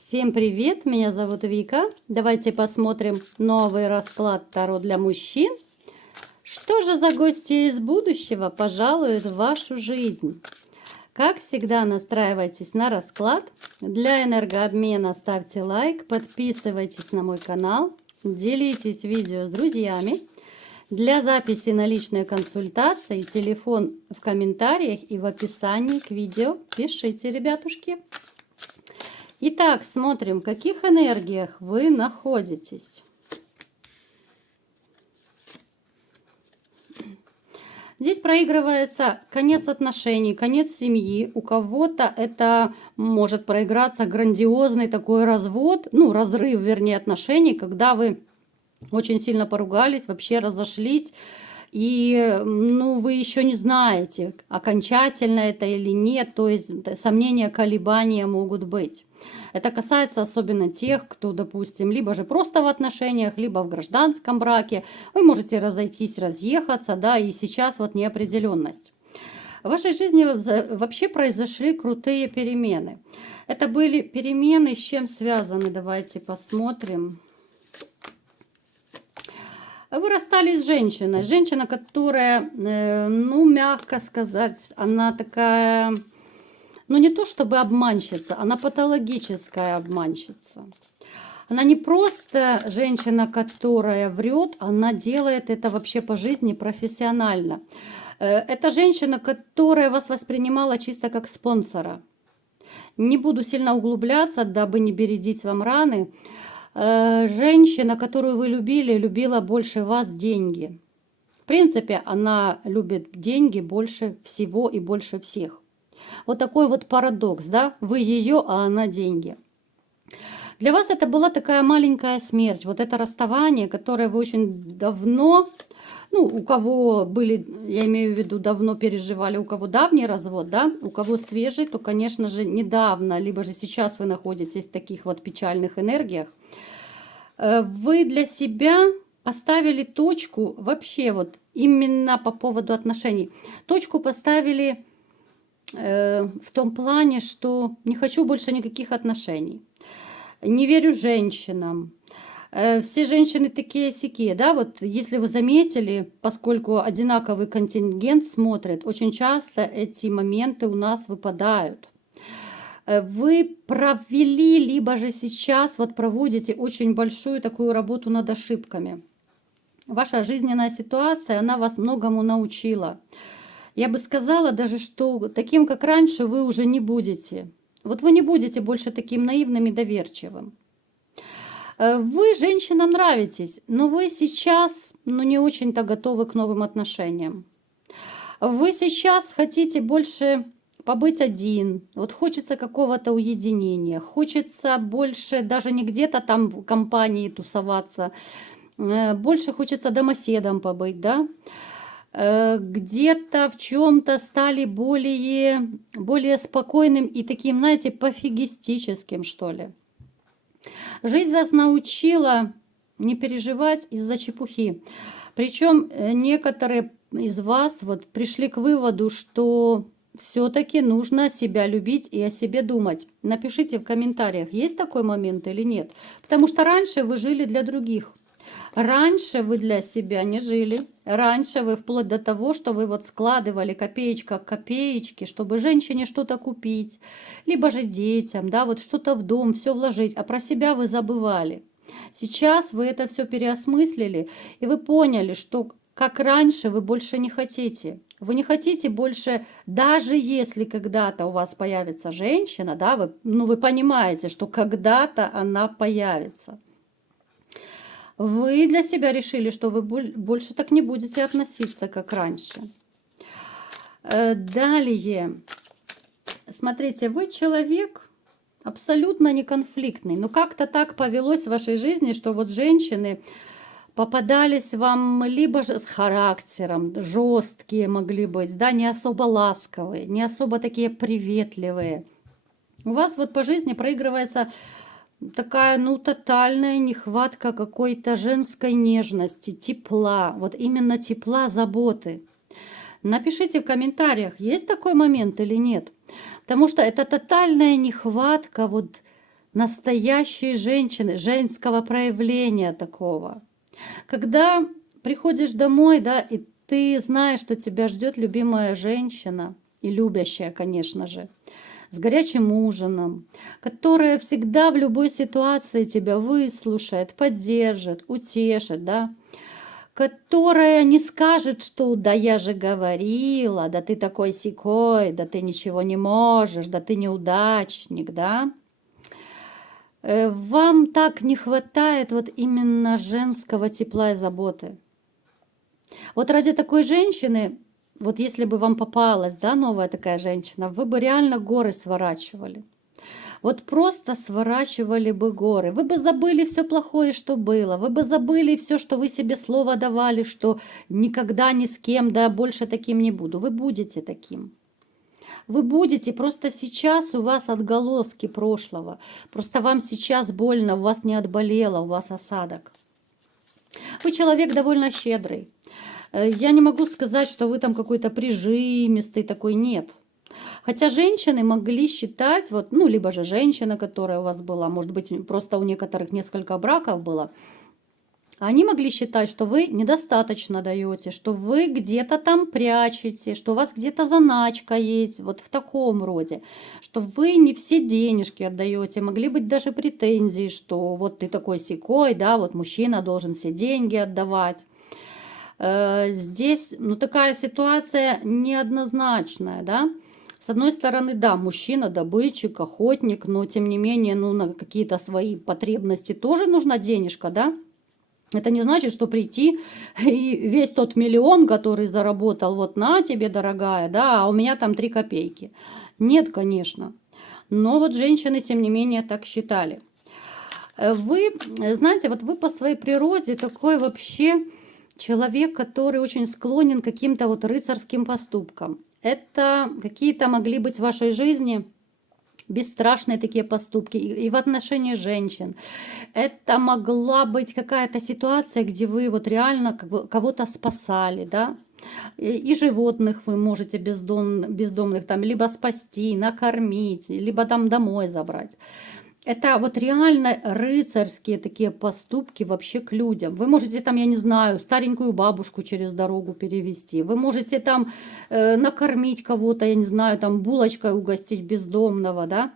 Всем привет, меня зовут Вика. Давайте посмотрим новый расклад Таро для мужчин. Что же за гости из будущего пожалуют в вашу жизнь? Как всегда, настраивайтесь на расклад. Для энергообмена ставьте лайк, подписывайтесь на мой канал, делитесь видео с друзьями. Для записи на личные консультации телефон в комментариях и в описании к видео. Пишите, ребятушки. Итак, смотрим, в каких энергиях вы находитесь. Здесь проигрывается конец отношений, конец семьи. У кого-то это может проиграться грандиозный такой развод, разрыв, вернее, отношений, когда вы очень сильно поругались, вообще разошлись. И вы еще не знаете, окончательно это или нет, то есть сомнения, колебания могут быть. Это касается особенно тех, кто, допустим, либо же просто в отношениях, либо в гражданском браке. Вы можете разойтись, разъехаться, да, и сейчас вот неопределенность. В вашей жизни вообще произошли крутые перемены. Это были перемены, с чем связаны, давайте посмотрим. Вы расстались с женщиной. Женщина, которая, мягко сказать, она такая, не то чтобы обманщица, она патологическая обманщица. Она не просто женщина, которая врет, она делает это вообще по жизни профессионально. Это женщина, которая вас воспринимала чисто как спонсора. Не буду сильно углубляться, дабы не бередить вам раны. Женщина, которую вы любили, любила больше вас деньги. В принципе, она любит деньги больше всего и больше всех. Вот такой вот парадокс, да? Вы ее, а она деньги. Для вас это была такая маленькая смерть. Вот это расставание, которое вы очень давно, у кого были, я имею в виду, давно переживали, у кого давний развод, да? У кого свежий, то, конечно же, недавно, либо же сейчас вы находитесь в таких вот печальных энергиях. Вы для себя поставили точку вообще вот именно по поводу отношений. Точку поставили в том плане, что не хочу больше никаких отношений. Не верю женщинам. Все женщины такие-сякие, да, вот если вы заметили, поскольку одинаковый контингент смотрит, очень часто эти моменты у нас выпадают. Вы провели, либо же сейчас вот проводите очень большую такую работу над ошибками. Ваша жизненная ситуация, она вас многому научила. Я бы сказала даже, что таким, как раньше, вы уже не будете. Вот вы не будете больше таким наивным и доверчивым. Вы женщинам нравитесь, но вы сейчас не очень-то готовы к новым отношениям. Вы сейчас хотите больше побыть один, вот хочется какого-то уединения, хочется больше даже не где-то там в компании тусоваться, больше хочется домоседом побыть, да, где-то в чем-то стали более спокойным и таким, знаете, пофигистическим, что ли. Жизнь вас научила не переживать из-за чепухи. Причем некоторые из вас вот пришли к выводу, что все-таки нужно себя любить и о себе думать. Напишите в комментариях, есть такой момент или нет. Потому что раньше вы жили для других. Раньше вы для себя не жили. Раньше вы вплоть до того, что вы вот складывали копеечка к копеечке, чтобы женщине что-то купить, либо же детям, да, вот что-то в дом, все вложить, а про себя вы забывали. Сейчас вы это все переосмыслили, и вы поняли, что как раньше вы больше не хотите. Вы не хотите больше, даже если когда-то у вас появится женщина, да, вы понимаете, что когда-то она появится. Вы для себя решили, что вы больше так не будете относиться, как раньше. Далее, смотрите, вы человек абсолютно неконфликтный. Но как-то так повелось в вашей жизни, что вот женщины попадались вам либо же с характером, жесткие могли быть, да, не особо ласковые, не особо такие приветливые. У вас вот по жизни проигрывается такая, тотальная нехватка какой-то женской нежности, тепла, вот именно тепла, заботы. Напишите в комментариях, есть такой момент или нет. Потому что это тотальная нехватка вот настоящей женщины, женского проявления такого. Когда приходишь домой, да, и ты знаешь, что тебя ждет любимая женщина, и любящая, конечно же, с горячим ужином, которая всегда в любой ситуации тебя выслушает, поддержит, утешит, да, которая не скажет, что да я же говорила, да ты такой сякой, да ты ничего не можешь, да ты неудачник, да. Вам так не хватает вот именно женского тепла и заботы. Вот ради такой женщины, вот если бы вам попалась, да, новая такая женщина, вы бы реально горы сворачивали. Вот просто сворачивали бы горы. Вы бы забыли все плохое, что было. Вы бы забыли все, что вы себе слово давали, что никогда ни с кем, да, больше таким не буду. Вы будете таким. Вы будете, просто сейчас у вас отголоски прошлого. Просто вам сейчас больно, у вас не отболело, у вас осадок. Вы человек довольно щедрый. Я не могу сказать, что вы там какой-то прижимистый такой, нет. Хотя женщины могли считать, вот, ну, либо же женщина, которая у вас была, может быть, просто у некоторых несколько браков было, они могли считать, что вы недостаточно даете, что вы где-то там прячете, что у вас где-то заначка есть, вот в таком роде, что вы не все денежки отдаете, могли быть даже претензии, что вот ты такой сякой, да, вот мужчина должен все деньги отдавать. Здесь, ну, такая ситуация неоднозначная, да. С одной стороны, да, мужчина, добытчик, охотник, но тем не менее, ну, на какие-то свои потребности тоже нужна денежка, да. Это не значит, что прийти и весь тот миллион, который заработал, вот на тебе, дорогая, да, а у меня там 3 копейки. Нет, конечно. Но вот женщины, тем не менее, так считали. Вы, знаете, вот вы по своей природе такой вообще человек, который очень склонен к каким-то вот рыцарским поступкам. Это какие-то могли быть в вашей жизни бесстрашные такие поступки и в отношении женщин. Это могла быть какая-то ситуация, где вы вот реально кого-то спасали, да, и животных вы можете бездомных там либо спасти, накормить, либо там домой забрать. Это вот реально рыцарские такие поступки вообще к людям. Вы можете там, я не знаю, старенькую бабушку через дорогу перевести. Вы можете там накормить кого-то, я не знаю, там булочкой угостить бездомного, да.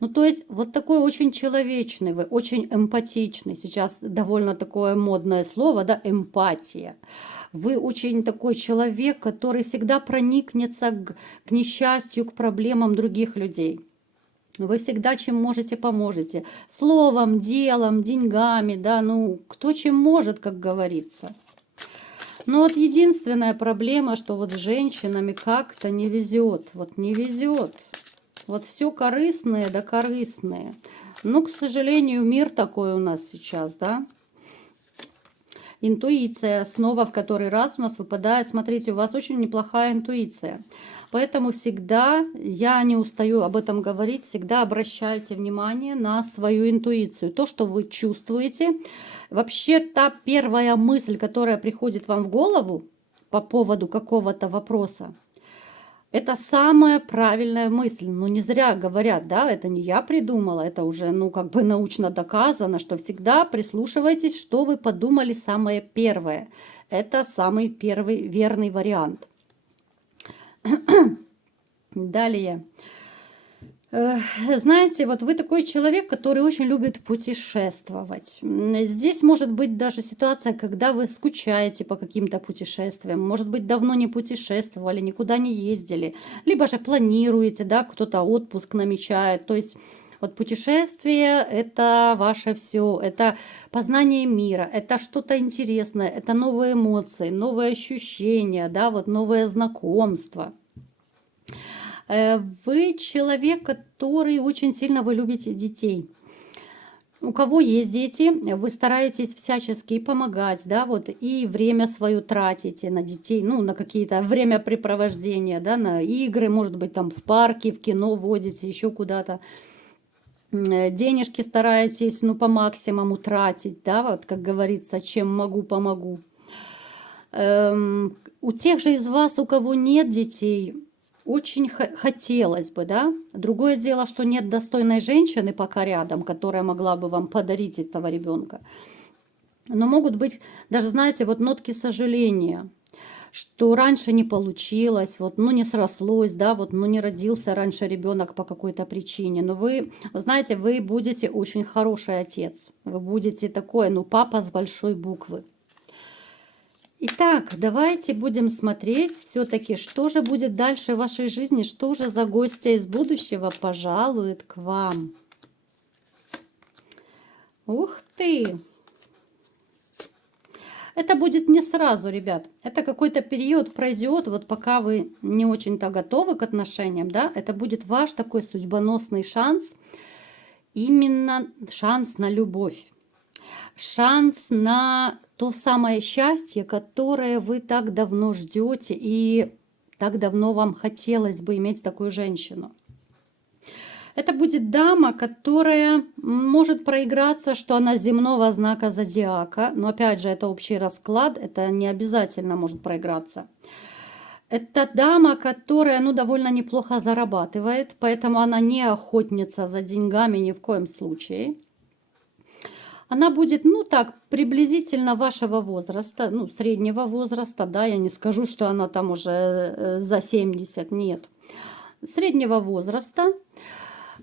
Ну, то есть вот такой очень человечный вы, очень эмпатичный. Сейчас довольно такое модное слово, да, эмпатия. Вы очень такой человек, который всегда проникнется к несчастью, к проблемам других людей. Вы всегда чем можете, поможете. Словом, делом, деньгами, да, ну, кто чем может, как говорится. Но вот единственная проблема, что вот с женщинами как-то не везет. Вот не везет. Вот все корыстные да корыстные. Ну, к сожалению, мир такой у нас сейчас, да. Интуиция снова в который раз у нас выпадает. Смотрите, у вас очень неплохая интуиция. Поэтому всегда, я не устаю об этом говорить, всегда обращайте внимание на свою интуицию. То, что вы чувствуете. Вообще, та первая мысль, которая приходит вам в голову по поводу какого-то вопроса, это самая правильная мысль. Ну, не зря говорят, да, это не я придумала, это уже, ну, как бы научно доказано, что всегда прислушивайтесь, что вы подумали самое первое. Это самый первый верный вариант. Далее. Знаете, вот вы такой человек, который очень любит путешествовать. Здесь может быть даже ситуация, когда вы скучаете по каким-то путешествиям, может быть, давно не путешествовали, никуда не ездили, либо же планируете, да, кто-то отпуск намечает. То есть вот путешествие – это ваше все, это познание мира, это что-то интересное, это новые эмоции, новые ощущения, да, вот новые знакомства. Вы человек, который очень сильно вы любите детей. У кого есть дети, вы стараетесь всячески помогать, да, вот, и время свое тратите на детей, ну, на какие-то времяпрепровождения, да, на игры, может быть, там в парке, в кино водите, еще куда-то. Денежки стараетесь, ну, по максимуму тратить, да, вот, как говорится, чем могу, помогу. У тех же из вас, у кого нет детей, очень хотелось бы, да. Другое дело, что нет достойной женщины пока рядом, которая могла бы вам подарить этого ребенка. Но могут быть даже, знаете, вот нотки сожаления, что раньше не получилось, вот, ну, не срослось, да, вот, ну, не родился раньше ребенок по какой-то причине. Но вы знаете, вы будете очень хороший отец. Вы будете такой, ну, папа с большой буквы. Итак, давайте будем смотреть все-таки, что же будет дальше в вашей жизни, что же за гостья из будущего пожалует к вам. Ух ты! Это будет не сразу, ребят. Это какой-то период пройдет, вот пока вы не очень-то готовы к отношениям, да, это будет ваш такой судьбоносный шанс, именно шанс на любовь, шанс на то самое счастье, которое вы так давно ждете и так давно вам хотелось бы иметь такую женщину. Это будет дама, которая может проиграться, что она земного знака зодиака. Но опять же, это общий расклад, это не обязательно может проиграться. Это дама, которая, ну, довольно неплохо зарабатывает, поэтому она не охотница за деньгами ни в коем случае. Она будет, ну, так, приблизительно вашего возраста, ну, среднего возраста, да, я не скажу, что она там уже за 70, нет. Среднего возраста.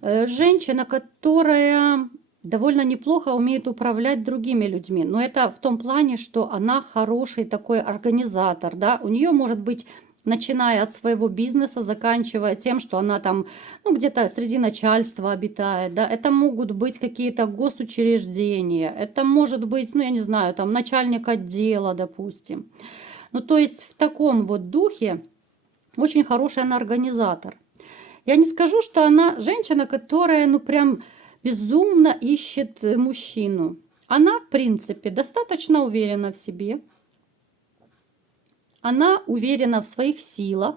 Женщина, которая довольно неплохо умеет управлять другими людьми. Но это в том плане, что она хороший такой организатор, да. У нее может быть, начиная от своего бизнеса, заканчивая тем, что она там, ну, где-то среди начальства обитает, да. Это могут быть какие-то госучреждения, это может быть, ну, я не знаю, там начальник отдела, допустим. Ну, то есть в таком вот духе очень хороший она организатор. Я не скажу, что она женщина, которая, ну, прям безумно ищет мужчину. Она, в принципе, достаточно уверена в себе. Она уверена в своих силах.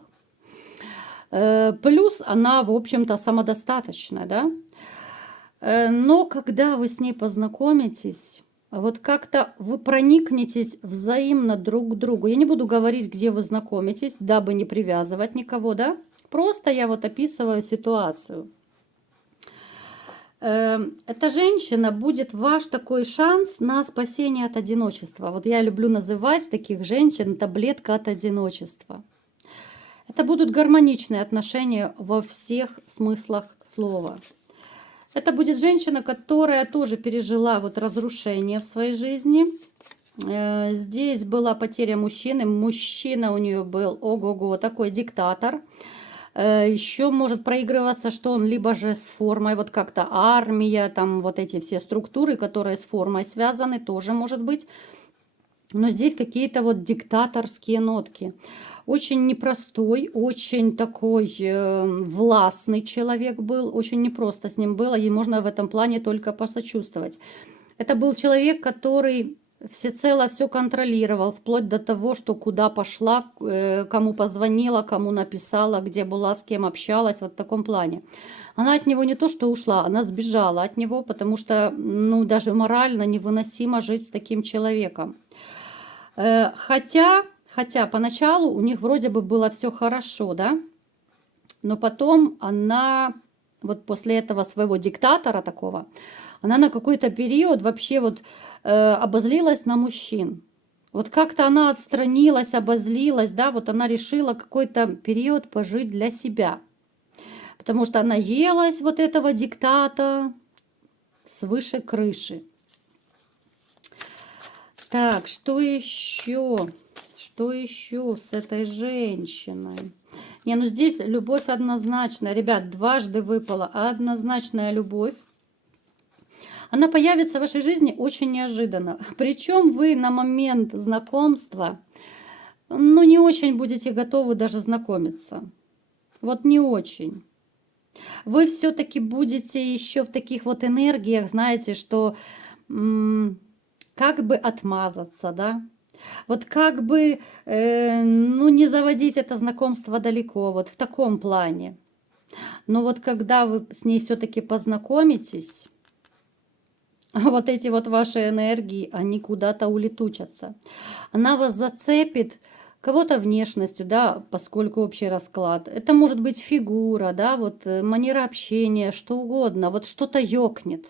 Плюс она, в общем-то, самодостаточная, да. Но когда вы с ней познакомитесь, вот как-то вы проникнетесь взаимно друг к другу. Я не буду говорить, где вы знакомитесь, дабы не привязывать никого, да. Просто я вот описываю ситуацию. Эта женщина будет ваш такой шанс на спасение от одиночества. Вот я люблю называть таких женщин таблетка от одиночества. Это будут гармоничные отношения во всех смыслах слова. Это будет женщина, которая тоже пережила вот разрушение в своей жизни. Здесь была потеря мужчины. Мужчина у нее был, ого-го, такой диктатор. Еще может проигрываться, что он либо же с формой, вот как-то армия, там вот эти все структуры, которые с формой связаны, тоже может быть. Но здесь какие-то вот диктаторские нотки. Очень непростой, очень такой властный человек был, очень непросто с ним было, и можно в этом плане только посочувствовать. Это был человек, который всецело все контролировал, вплоть до того, что куда пошла, кому позвонила, кому написала, где была, с кем общалась, вот в таком плане. Она от него не то что ушла, она сбежала от него, потому что, ну, даже морально невыносимо жить с таким человеком. Хотя поначалу у них вроде бы было все хорошо, да, но потом она, вот после этого своего диктатора такого, она на какой-то период вообще вот обозлилась на мужчин. Вот как-то она отстранилась, обозлилась, да, вот она решила какой-то период пожить для себя. Потому что она елась вот этого диктата свыше крыши. Так, что еще? Что еще с этой женщиной? Не, ну здесь любовь однозначная. Ребят, дважды выпала однозначная любовь. Она появится в вашей жизни очень неожиданно. Причем вы на момент знакомства, ну, не очень будете готовы даже знакомиться. Вот не очень. Вы все-таки будете еще в таких вот энергиях, знаете, что как бы отмазаться, да? Вот как бы, ну, не заводить это знакомство далеко, вот в таком плане. Но вот когда вы с ней все-таки познакомитесь, вот эти вот ваши энергии, они куда-то улетучатся. Она вас зацепит кого-то внешностью, да, поскольку общий расклад. Это может быть фигура, да, вот манера общения, что угодно, вот что-то ёкнет.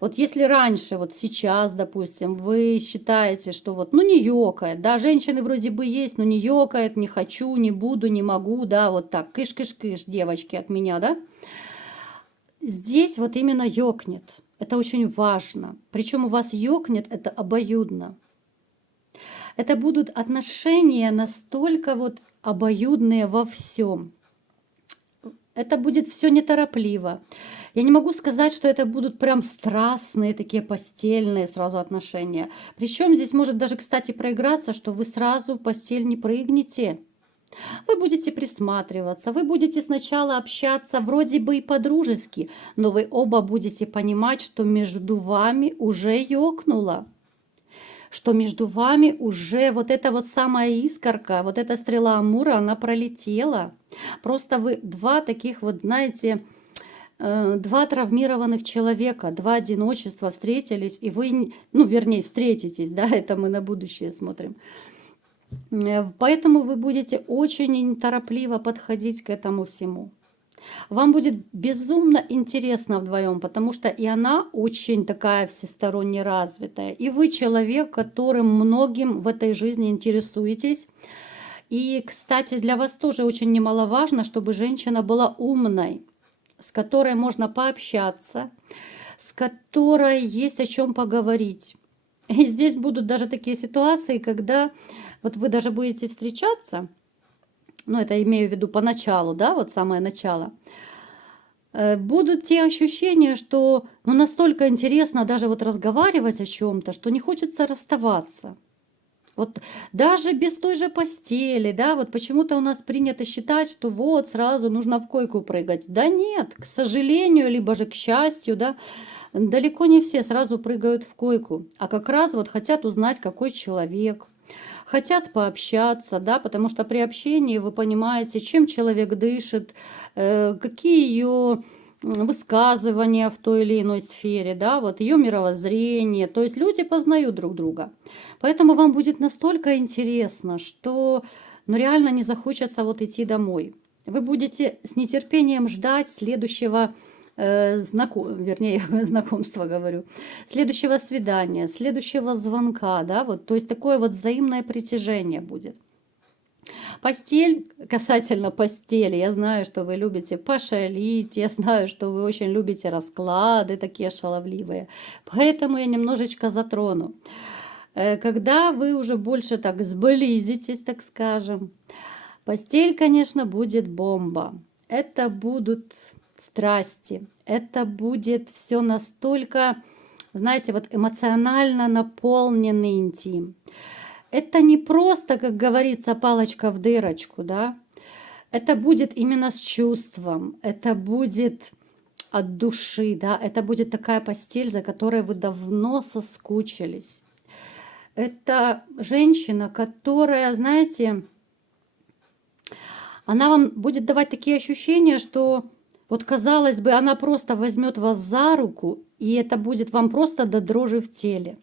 Вот если раньше, вот сейчас, допустим, вы считаете, что вот, ну, не ёкает, да, женщины вроде бы есть, но не ёкает, не хочу, не буду, не могу, да, вот так, кыш-кыш-кыш, девочки, от меня, да. Здесь вот именно ёкнет. Это очень важно. Причем у вас ёкнет это обоюдно. Это будут отношения настолько вот обоюдные во всем. Это будет все неторопливо. Я не могу сказать, что это будут прям страстные, такие постельные сразу отношения. Причем здесь может даже, кстати, проиграться, что вы сразу в постель не прыгнете. Вы будете присматриваться, вы будете сначала общаться вроде бы и по-дружески, но вы оба будете понимать, что между вами уже ёкнуло, что между вами уже вот эта вот самая искорка, вот эта стрела Амура, она пролетела. Просто вы два таких вот, знаете, два травмированных человека, два одиночества встретились, и вы, ну, вернее, встретитесь, да, это мы на будущее смотрим. Поэтому вы будете очень неторопливо подходить к этому всему. Вам будет безумно интересно вдвоем, потому что и она очень такая всесторонне развитая, и вы человек, которым многим в этой жизни интересуетесь. И, кстати, для вас тоже очень немаловажно, чтобы женщина была умной, с которой можно пообщаться, с которой есть о чем поговорить. И здесь будут даже такие ситуации, когда вот вы даже будете встречаться, ну это имею в виду поначалу, да, вот самое начало, будут те ощущения, что ну, настолько интересно даже вот разговаривать о чем-то, что не хочется расставаться. Вот даже без той же постели, да, вот почему-то у нас принято считать, что вот сразу нужно в койку прыгать. Да нет, к сожалению, либо же к счастью, да, далеко не все сразу прыгают в койку, а как раз вот хотят узнать, какой человек, хотят пообщаться, да, потому что при общении вы понимаете, чем человек дышит, какие ее высказывания в той или иной сфере, да, вот ее мировоззрение. То есть люди познают друг друга. Поэтому вам будет настолько интересно, что ну, реально не захочется вот идти домой. Вы будете с нетерпением ждать следующего знакомства, говорю, следующего свидания, следующего звонка, да, вот, то есть такое вот взаимное притяжение будет. Постель, касательно постели, я знаю, что вы любите пошалить, я знаю, что вы очень любите расклады такие шаловливые, поэтому я немножечко затрону. Когда вы уже больше так сблизитесь, так скажем, постель, конечно, будет бомба. Это будут страсти, это будет все настолько, знаете, вот эмоционально наполненный интим. Это не просто, как говорится, палочка в дырочку, да. Это будет именно с чувством, это будет от души, да. Это будет такая постель, за которой вы давно соскучились. Это женщина, которая, знаете, она вам будет давать такие ощущения, что вот казалось бы, она просто возьмет вас за руку, и это будет вам просто до дрожи в теле.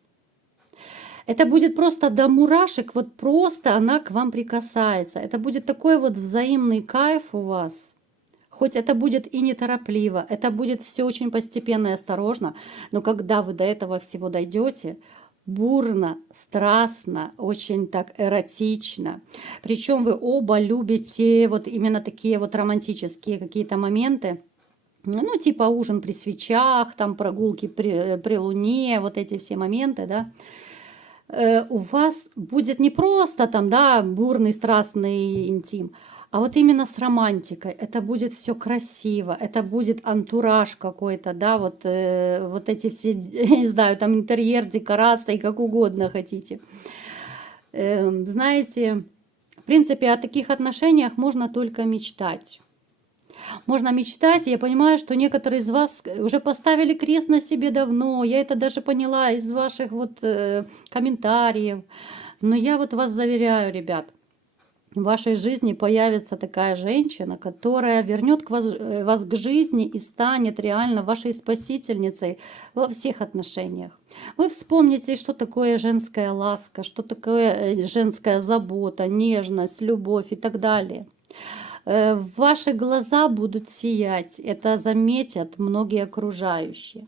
Это будет просто до мурашек, вот просто она к вам прикасается. Это будет такой вот взаимный кайф у вас. Хоть это будет и неторопливо, это будет все очень постепенно и осторожно, но когда вы до этого всего дойдете, бурно, страстно, очень так эротично. Причем вы оба любите вот именно такие вот романтические какие-то моменты. Ну, типа ужин при свечах, там прогулки при луне, вот эти все моменты, да. У вас будет не просто там, да, бурный, страстный интим, а вот именно с романтикой. Это будет все красиво, это будет антураж какой-то, да, вот, вот эти все, я не знаю, там интерьер, декорации, как угодно хотите. Знаете, в принципе, о таких отношениях можно только мечтать. Можно мечтать, и я понимаю, что некоторые из вас уже поставили крест на себе давно. Я это даже поняла из ваших вот комментариев. Но я вот вас заверяю, ребят, в вашей жизни появится такая женщина, которая вернет вас к жизни и станет реально вашей спасительницей во всех отношениях. Вы вспомните, что такое женская ласка, что такое женская забота, нежность, любовь и так далее. Ваши глаза будут сиять, это заметят многие окружающие.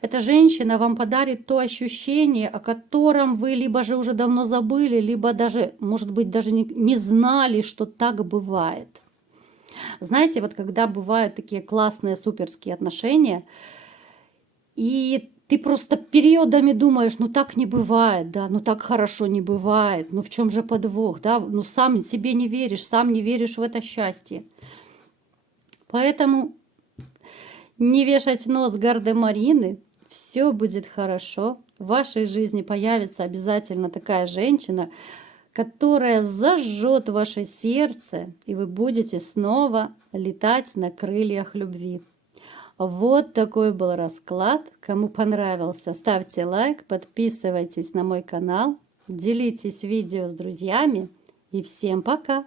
Эта женщина вам подарит то ощущение, о котором вы либо же уже давно забыли, либо даже, может быть, даже не знали, что так бывает. Знаете, вот когда бывают такие классные, суперские отношения, и ты просто периодами думаешь, ну так не бывает, да, ну так хорошо не бывает, ну в чем же подвох, да, ну сам себе не веришь, сам не веришь в это счастье. Поэтому не вешать нос гардемарины, все будет хорошо. В вашей жизни появится обязательно такая женщина, которая зажжет ваше сердце, и вы будете снова летать на крыльях любви. Вот такой был расклад. Кому понравился, ставьте лайк, подписывайтесь на мой канал, делитесь видео с друзьями и всем пока!